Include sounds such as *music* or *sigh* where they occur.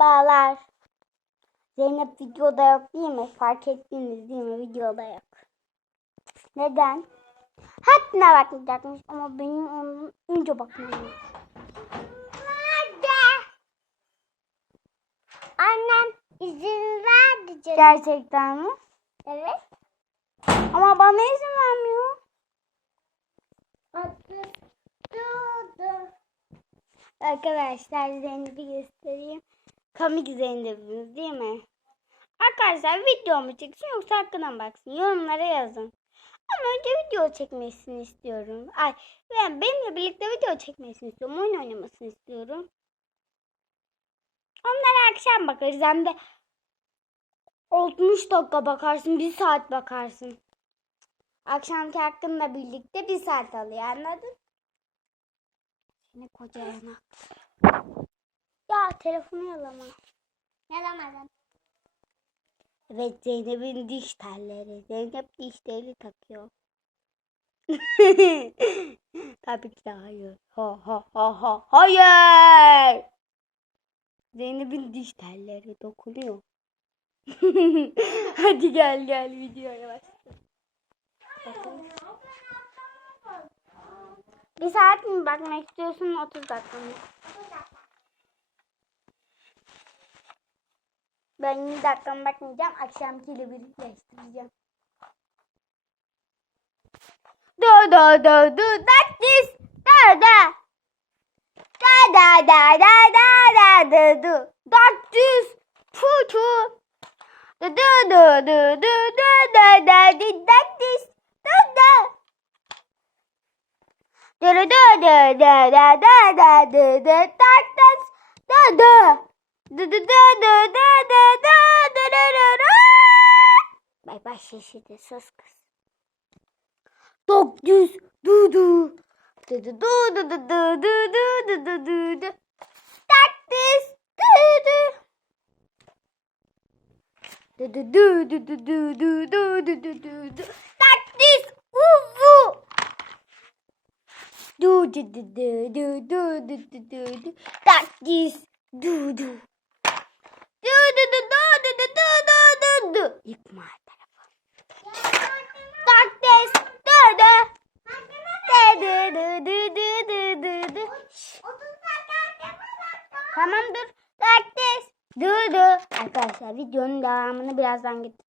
Merhabalar. Zeynep videoda yok değil mi? Fark ettiniz değil mi? Videoda yok. Neden? Hakkına bakmayacakmış ama benim onun önce bakmam Nerede? Annem izin verdi canım. Gerçekten mi? Evet. Ama bana izin vermiyor. Durdu. Arkadaşlar Zeynep'i göstereyim. Komik Zeynep'imiz değil mi? Arkadaşlar video mu çeksin yoksa hakkından baksın. Yorumlara yazın. Ama önce video çekmesini istiyorum. Ay ben benimle birlikte video çekmesini istiyorum. Oyun oynamasını istiyorum. Onlara akşam bakarız. Hem de 60 dakika bakarsın. Bir saat bakarsın. Akşamki hakkınla birlikte bir saat alıyor anladın? Yine koca yana. Telefonu yalama. Yalamadım. Evet Zeynep'in diş telleri. Zeynep diş teli takıyor. *laughs* Tabii ki de hayır. Ha ha ha ha. Hayır. Zeynep'in diş telleri dokunuyor. *laughs* Hadi gel gel videoya başlayalım. Bir saat mi bakmak istiyorsun 30 dakika mı? Ben 20 dakika mı bakmayacağım. Akşamkiyle birleştireceğim. Do do do do that is da da da da da da da da da do that is tu tu do do do do do do da da di that is da da da da da da da da da da da that is da da da da da da da da da Şişidi sus kız. Dokuz du du du du du du du du du du du du du du Taktis du du du du du du du du du du du du du du Taktis uvu du du du du du du du du du du Taktis du du Du du du du du du du du du du Yıkma her tarafı. Taktis du du Du du du du du du du Şşş. Tamam dur. Taktis du du Arkadaşlar videonun devamını birazdan getir.